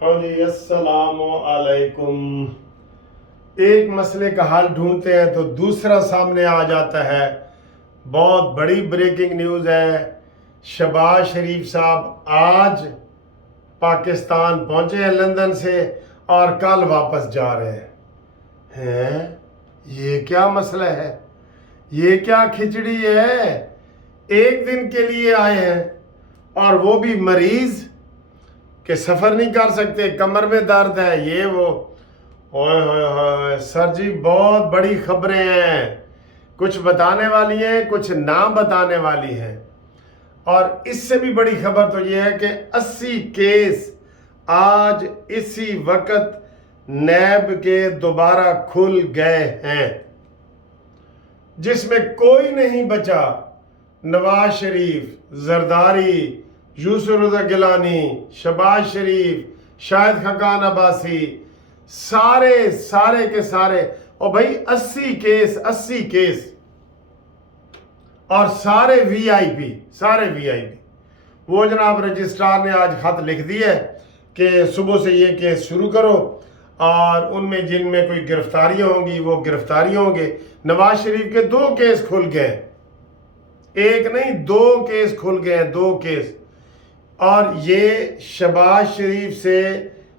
हाँ जी, अस्सलाम वालेकुम। एक मसले का हल ढूंढते हैं तो दूसरा सामने आ जाता है। बहुत बड़ी ब्रेकिंग न्यूज़ है। शहबाज शरीफ साहब आज पाकिस्तान पहुंचे हैं लंदन से और कल वापस जा रहे हैं। ये क्या मसला है? ये क्या खिचड़ी है? एक दिन के लिए आए हैं और वो भी मरीज कि सफ़र नहीं कर सकते, कमर में दर्द है, ये वो। ओए होए होए सर जी, बहुत बड़ी खबरें हैं। कुछ बताने वाली हैं, कुछ ना बताने वाली हैं। और इससे भी बड़ी खबर तो ये है कि 80 केस आज इसी वक्त नैब के दोबारा खुल गए हैं, जिसमें कोई नहीं बचा। नवाज शरीफ, जरदारी, यूसुफ रज़ा गिलानी, शहबाज शरीफ, शाहिद खकान अब्बासी, सारे सारे के सारे। और भाई 80 केस और सारे वीआईपी, सारे वीआईपी। वो जनाब रजिस्ट्रार ने आज खत लिख दिया है कि सुबह से ये केस शुरू करो और उनमें जिनमें कोई गिरफ्तारियां होंगी वो गिरफ्तारियां होंगे। नवाज शरीफ के 2 केस खुल गए, एक नहीं 2 केस खुल गए हैं, 2 केस। और ये शहबाज शरीफ से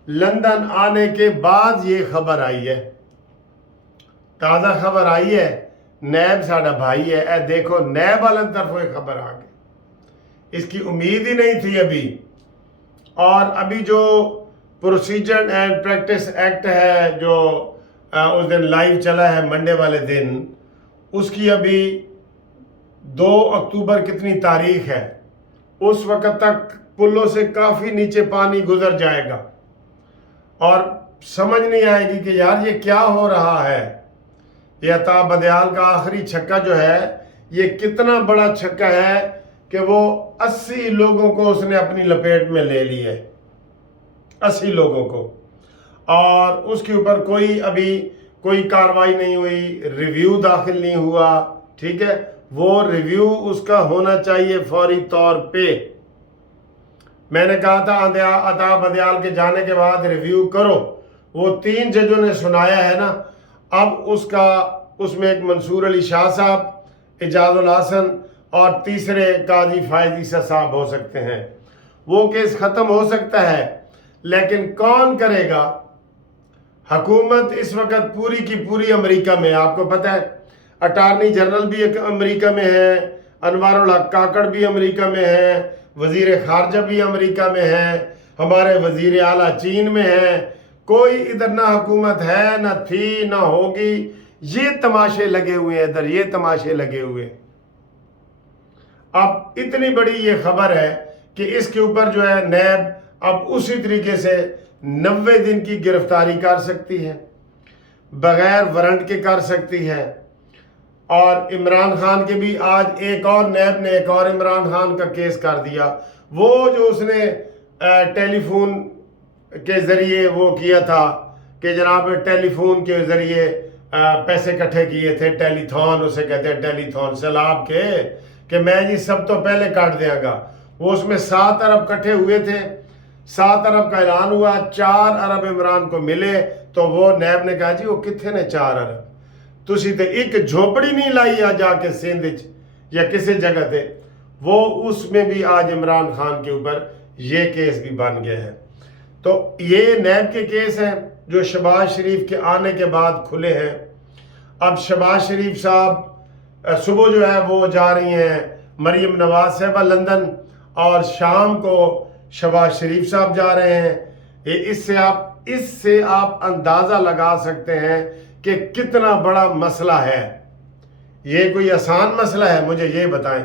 लंदन आने के बाद ये खबर आई है, ताज़ा खबर आई है। नैब साडा भाई है, ए देखो नैब वाले तरफ ये खबर आ गई। इसकी उम्मीद ही नहीं थी अभी। और अभी जो प्रोसीजर एंड प्रैक्टिस एक्ट है जो उस दिन लाइव चला है मंडे वाले दिन, उसकी अभी 2 अक्टूबर कितनी तारीख है, उस वक्त तक पुलों से काफ़ी नीचे पानी गुजर जाएगा और समझ नहीं आएगी कि यार ये क्या हो रहा है। ये अता बदयाल का आखिरी छक्का जो है, ये कितना बड़ा छक्का है कि वो 80 लोगों को उसने अपनी लपेट में ले ली है, 80 लोगों को। और उसके ऊपर कोई कार्रवाई नहीं हुई, रिव्यू दाखिल नहीं हुआ। ठीक है, वो रिव्यू उसका होना चाहिए फौरी तौर पे। मैंने कहा था अता बदयाल के जाने के बाद रिव्यू करो। वो 3 जजों ने सुनाया है ना, अब उसमें एक मंसूर अली शाह साहब, इजाजुल हसन और तीसरे काजी फायज ईसा साहब हो सकते हैं। वो केस ख़त्म हो सकता है, लेकिन कौन करेगा? हुकूमत इस वक्त पूरी की पूरी अमेरिका में, आपको पता है अटारनी जनरल भी एक अमेरिका में है, अनवारुल हक काकड़ भी अमेरिका में है, वजीर खारजा भी अमेरिका में है, हमारे वजीर आला चीन में है। कोई इधर ना हुकूमत है, ना थी, ना होगी। ये तमाशे लगे हुए हैं इधर, ये तमाशे लगे हुए। अब इतनी बड़ी ये खबर है कि इसके ऊपर जो है नैब अब उसी तरीके से 90 दिन की गिरफ्तारी कर सकती है, बगैर वारंट के कर सकती है। और इमरान खान के भी आज एक और नैब ने एक और इमरान खान का केस कर दिया। वो जो उसने टेलीफोन के ज़रिए वो किया था कि जनाब टेलीफोन के ज़रिए पैसे इकट्ठे किए थे, टेलीथॉन उसे कहते हैं, टेलीथॉन सैलाब के, कि मैं जी सब तो पहले काट देगा। वो उसमें 7 अरब इकट्ठे हुए थे, 7 अरब का ऐलान हुआ, 4 अरब इमरान को मिले। तो वो नैब ने कहा जी वो कितने ने 4 अरब, तुसी ते एक झोपड़ी नहीं लाई आ जाके सिंध या किसी जगह थे। वो उसमें भी आज इमरान खान के ऊपर ये केस भी बन गया है। तो ये नैब के केस हैं जो शहबाज शरीफ के आने के बाद खुले हैं। अब शहबाज शरीफ साहब सुबह जो है वो जा रही हैं मरीम नवाज साहबा लंदन, और शाम को शहबाज शरीफ साहब जा रहे हैं। इससे आप अंदाज़ा लगा सकते हैं कि कितना बड़ा मसला है। ये कोई आसान मसला है? मुझे ये बताएं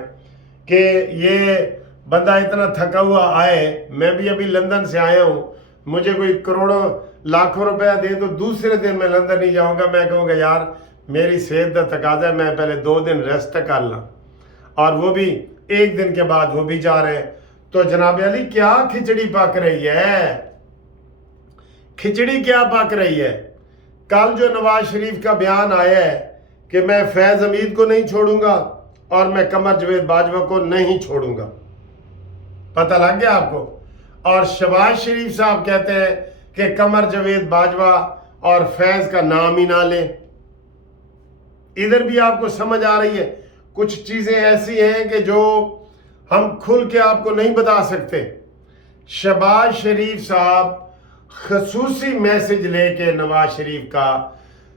कि ये बंदा इतना थका हुआ आए। मैं भी अभी लंदन से आया हूँ, मुझे कोई करोड़ों लाखों रुपया दे तो दूसरे दिन मैं लंदन नहीं जाऊँगा। मैं कहूँगा यार मेरी सेहत का तकाजा है, मैं पहले 2 दिन रेस्ट कर ला, और वो भी 1 दिन के बाद वो भी जा रहे हैं। तो जनाब अली क्या खिचड़ी पक रही है? खिचड़ी क्या पक रही है? कल जो नवाज शरीफ का बयान आया है कि मैं फैज़ हमीद को नहीं छोड़ूंगा और मैं कमर जवेद बाजवा को नहीं छोड़ूंगा, पता लग गया आपको? اور शहबाज शरीफ साहब कहते हैं कि कमर जावेद बाजवा और फैज़ का नाम ही ना लें। इधर भी आपको समझ आ रही है। कुछ चीज़ें ऐसी हैं कि जो हम खुल के आपको नहीं बता सकते। शहबाज शरीफ साहब खसूसी मैसेज लेके नवाज शरीफ का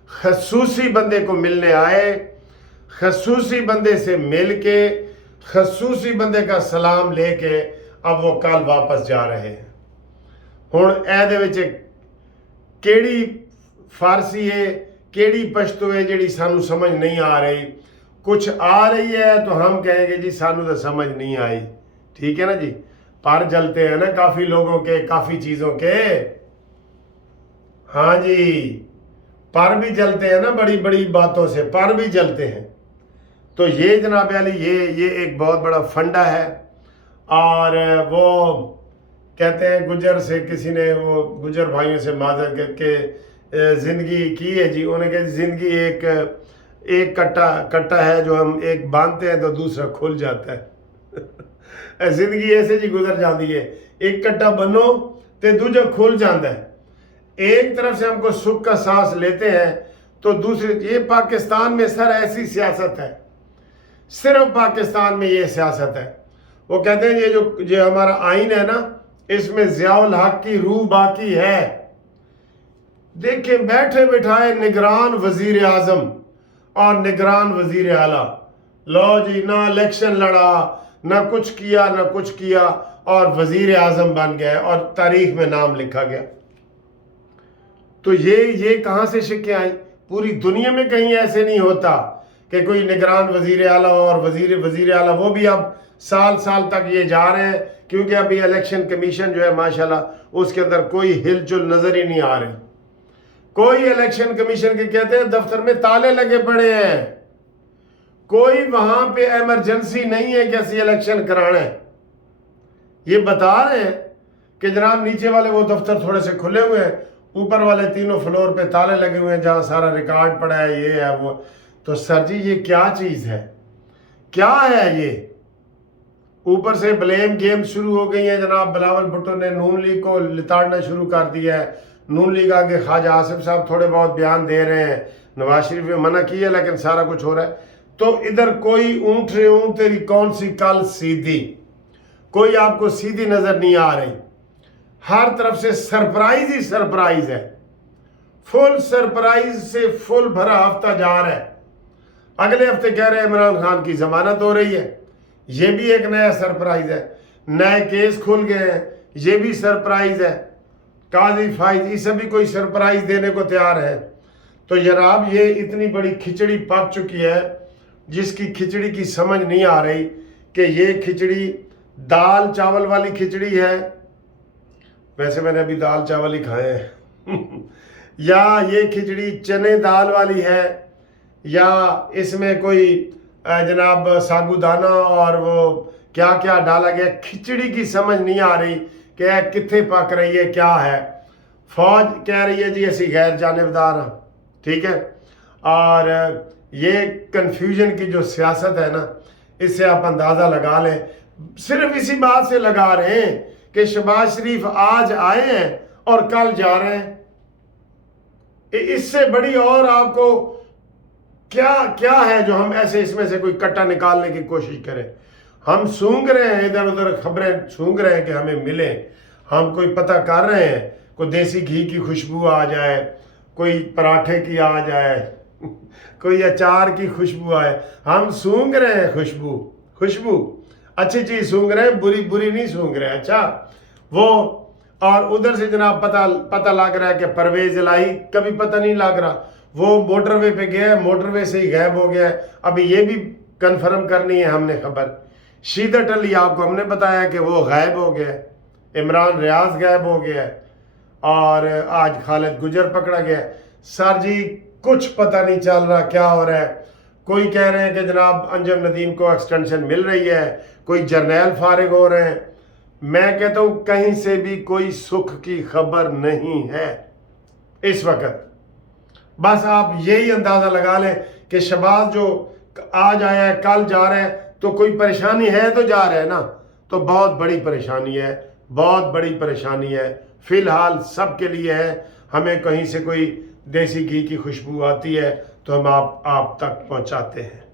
खसूसी बंदे को मिलने आए, खसूसी बंदे से मिल के खसूसी बंदे का सलाम लेके अब वो कल वापस जा रहे हैं। हुण ਇਹਦੇ ਵਿੱਚ ਕਿਹੜੀ फारसी है केड़ी पश्तो है जिहड़ी सानू समझ नहीं आ रही। कुछ आ रही है तो हम कहेंगे जी सानू तो समझ नहीं आई, ठीक है ना जी। पर जलते हैं ना काफ़ी लोगों के, काफ़ी चीज़ों के, हाँ जी, पर भी जलते हैं ना बड़ी बड़ी बातों से, पर भी जलते हैं। तो ये जनाब अली ये एक बहुत बड़ा फंडा है। और वो कहते हैं गुजर से किसी ने, वो गुजर भाइयों से माजर करके ज़िंदगी की है जी। उन्होंने कहा ज़िंदगी एक कट्टा है जो हम एक बांधते हैं तो दूसरा खुल जाता है। ज़िंदगी ऐसे जी गुजर जाती है, एक कट्टा बनो तो दूजा खुल जाता है। एक तरफ से हमको सुख का सांस लेते हैं तो दूसरी, ये पाकिस्तान में सर ऐसी सियासत है, सिर्फ पाकिस्तान में ये सियासत है। वो कहते हैं ये जो हमारा आइन है ना, इसमें ज़ियाउल हक की रूह बाकी है। देखिए बैठे बिठाए निगरान वजीर आज़म और निगरान वजीर आला, लो जी ना इलेक्शन लड़ा, ना कुछ किया और वजीर आज़म बन गए और तारीख में नाम लिखा गया। तो ये कहाँ से शिक्के आई? पूरी दुनिया में कहीं ऐसे नहीं होता कि कोई निगरान वजीर आला और वजीर आला, वो भी अब साल तक ये जा रहे हैं, क्योंकि अभी इलेक्शन कमीशन जो है माशाल्लाह उसके अंदर कोई हिलचुल नजर ही नहीं आ रही। कोई इलेक्शन कमीशन के कहते हैं दफ्तर में ताले लगे पड़े हैं, कोई वहां पे इमरजेंसी नहीं है कि ऐसी इलेक्शन कराना है। ये बता रहे हैं कि जनाब नीचे वाले वो दफ्तर थोड़े से खुले हुए हैं, ऊपर वाले तीनों फ्लोर पे ताले लगे हुए हैं जहां सारा रिकॉर्ड पड़ा है, ये है वो। तो सर जी ये क्या चीज़ है, क्या है ये? ऊपर से ब्लेम गेम शुरू हो गई है जनाब। बिलावल भुट्टो ने नून लीग को लिताड़ना शुरू कर दिया है। नून लीग आगे ख्वाजा आसिफ साहब थोड़े बहुत बयान दे रहे हैं, नवाज शरीफ ने मना किया, लेकिन सारा कुछ हो रहा है। तो इधर कोई ऊँट रे ऊँट तेरी कौन सी कल सीधी, कोई आपको सीधी नजर नहीं आ रही। हर तरफ से सरप्राइज ही सरप्राइज है, फुल सरप्राइज से फुल भरा हफ्ता जा रहा है। अगले हफ्ते कह रहे हैं इमरान खान की जमानत हो रही है, ये भी एक नया सरप्राइज है। नए केस खुल गए हैं, ये भी सरप्राइज है। काजी फाइज ये सभी कोई सरप्राइज देने को तैयार है। तो जनाब ये इतनी बड़ी खिचड़ी पक चुकी है जिसकी खिचड़ी की समझ नहीं आ रही कि ये खिचड़ी दाल चावल वाली खिचड़ी है। वैसे मैंने अभी दाल चावल ही खाए हैं या ये खिचड़ी चने दाल वाली है, या इसमें कोई जनाब साबूदाना और वो क्या क्या डाला गया। खिचड़ी की समझ नहीं आ रही कि कितने पक रही है, क्या है। फौज कह रही है जी ऐसी गैर जानिबदार हैं, ठीक है। और ये कन्फ्यूजन की जो सियासत है ना, इससे आप अंदाज़ा लगा लें। सिर्फ इसी बात से लगा रहे हैं कि शहबाज शरीफ आज आए हैं और कल जा रहे हैं। इससे बड़ी और आपको क्या है जो हम ऐसे इसमें से कोई कट्टा निकालने की कोशिश करें। हम सूंघ रहे हैं, इधर उधर खबरें सूंघ रहे हैं कि हमें मिले। हम कोई पता कर रहे हैं, कोई देसी घी की खुशबू आ जाए, कोई पराठे की आ जाए, कोई अचार की खुशबू आए। हम सूंघ रहे हैं खुशबू अच्छी चीज़ सूंघ रहे हैं, बुरी नहीं सूंघ रहे हैं। अच्छा वो, और उधर से जनाब पता लग रहा है कि परवेज इलाही कभी पता नहीं लग रहा, वो मोटरवे पे गया है, मोटरवे से ही गायब हो गया है। अभी ये भी कंफर्म करनी है हमने खबर। शीदत अली आपको हमने बताया कि वो गायब हो गया है, इमरान रियाज गायब हो गया है, और आज खालिद गुजर पकड़ा गया है। सर जी कुछ पता नहीं चल रहा क्या हो रहा है। कोई कह रहे हैं कि जनाब अंजम नदीम को एक्सटेंशन मिल रही है, कोई जर्नैल फारिग हो रहे हैं। मैं कहता हूँ कहीं से भी कोई सुख की खबर नहीं है इस वक्त। बस आप यही अंदाज़ा लगा लें कि शहबाज जो आज आया है कल जा रहे हैं, तो कोई परेशानी है तो जा रहे हैं ना, तो बहुत बड़ी परेशानी है। بہت بڑی پریشانی ہے، فی الحال سب کے لیے ہے۔ ہمیں کہیں سے کوئی دیسی گھی کی خوشبو آتی ہے تو ہم آپ تک پہنچاتے ہیں۔